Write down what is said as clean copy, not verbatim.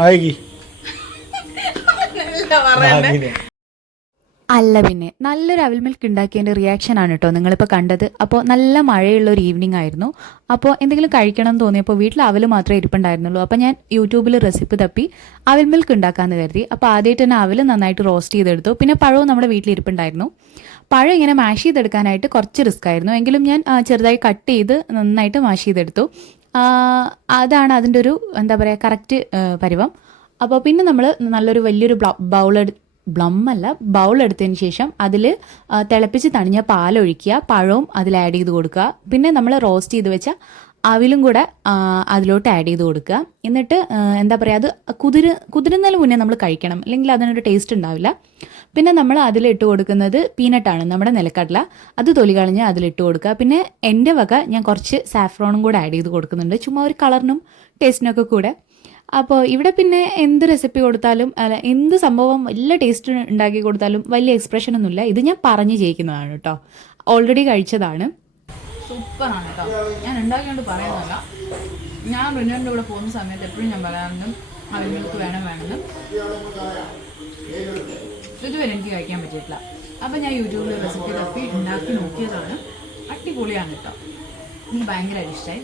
ആയി അല്ല പിന്നെ നല്ലൊരു അവിൽ മിൽക്ക് ഉണ്ടാക്കിയതിൻ്റെ റിയാക്ഷനാണ് കേട്ടോ നിങ്ങളിപ്പോൾ കണ്ടത്. അപ്പോൾ നല്ല മഴയുള്ള ഒരു ഈവനിങ് ആയിരുന്നു. അപ്പോൾ എന്തെങ്കിലും കഴിക്കണം എന്ന് തോന്നിയപ്പോൾ വീട്ടിൽ അവൽ മാത്രമേ ഇരിപ്പുണ്ടായിരുന്നുള്ളൂ. അപ്പോൾ ഞാൻ യൂട്യൂബിൽ റെസിപ്പി തപ്പി അവിൽ മിൽക്ക് ഉണ്ടാക്കാമെന്ന് കരുതി. അപ്പോൾ ആദ്യമായിട്ട് തന്നെ അവൽ നന്നായിട്ട് റോസ്റ്റ് ചെയ്തെടുത്തു. പിന്നെ പഴവും നമ്മുടെ വീട്ടിൽ ഇരിപ്പുണ്ടായിരുന്നു. പഴം ഇങ്ങനെ മാഷ് ചെയ്തെടുക്കാനായിട്ട് കുറച്ച് റിസ്ക് ആയിരുന്നു. എങ്കിലും ഞാൻ ചെറുതായി കട്ട് ചെയ്ത് നന്നായിട്ട് മാഷ് ചെയ്തെടുത്തു. അതാണ് അതിൻ്റെ ഒരു എന്താ പറയുക കറക്റ്റ് പരുവം. അപ്പോൾ പിന്നെ നമ്മൾ നല്ലൊരു വലിയൊരു ബൗൾ എടുത്തതിന് ശേഷം അതിൽ തിളപ്പിച്ച് തണിഞ്ഞ പാലൊഴിക്കുക, പഴവും അതിൽ ആഡ് ചെയ്ത് കൊടുക്കുക. പിന്നെ നമ്മൾ റോസ്റ്റ് ചെയ്ത് വെച്ച അവിലും കൂടെ അതിലോട്ട് ആഡ് ചെയ്ത് കൊടുക്കുക. എന്നിട്ട് എന്താ പറയുക അത് കുതിരുന്നതിന് മുന്നേ നമ്മൾ കഴിക്കണം, അല്ലെങ്കിൽ അതിനൊരു ടേസ്റ്റ് ഉണ്ടാവില്ല. പിന്നെ നമ്മൾ അതിലിട്ട് കൊടുക്കുന്നത് പീനട്ടാണ്, നമ്മുടെ നിലക്കടല. അത് തൊലി കളഞ്ഞ് അതിലിട്ട് കൊടുക്കുക. പിന്നെ എൻ്റെ വക ഞാൻ കുറച്ച് സാഫ്രോണും കൂടെ ആഡ് ചെയ്ത് കൊടുക്കുന്നുണ്ട്, ചുമ്മാ ഒരു കളറിനും ടേസ്റ്റിനൊക്കെ കൂടെ. അപ്പോൾ ഇവിടെ പിന്നെ എന്ത് റെസിപ്പി കൊടുത്താലും അല്ല എന്ത് സംഭവം വലിയ ടേസ്റ്റ് ഉണ്ടാക്കി കൊടുത്താലും വലിയ എക്സ്പ്രഷനൊന്നുമില്ല. ഇത് ഞാൻ പറഞ്ഞ് ജയിക്കുന്നതാണ് കേട്ടോ, ഓൾറെഡി കഴിച്ചതാണ്. സൂപ്പറാണ് കേട്ടോ. ഞാൻ ഉണ്ടാക്കിയോണ്ട് പറയുന്നതല്ല, ഞാൻ റിനുവിൻ്റെ കൂടെ പോകുന്ന സമയത്ത് എപ്പോഴും ഞാൻ പറയാറുണ്ട് അവിൽ മിൽക്ക് വേണമെന്ന്. ഇതുവരെ എനിക്ക് കഴിക്കാൻ പറ്റിയിട്ടില്ല. അപ്പം ഞാൻ യൂട്യൂബിൽ റെസിപ്പി തപ്പി ഉണ്ടാക്കി നോക്കിയതാണ്. അടിപൊളിയാണ് കേട്ടോ, എനിക്ക് ഭയങ്കരമായിട്ട് ഇഷ്ടമായി.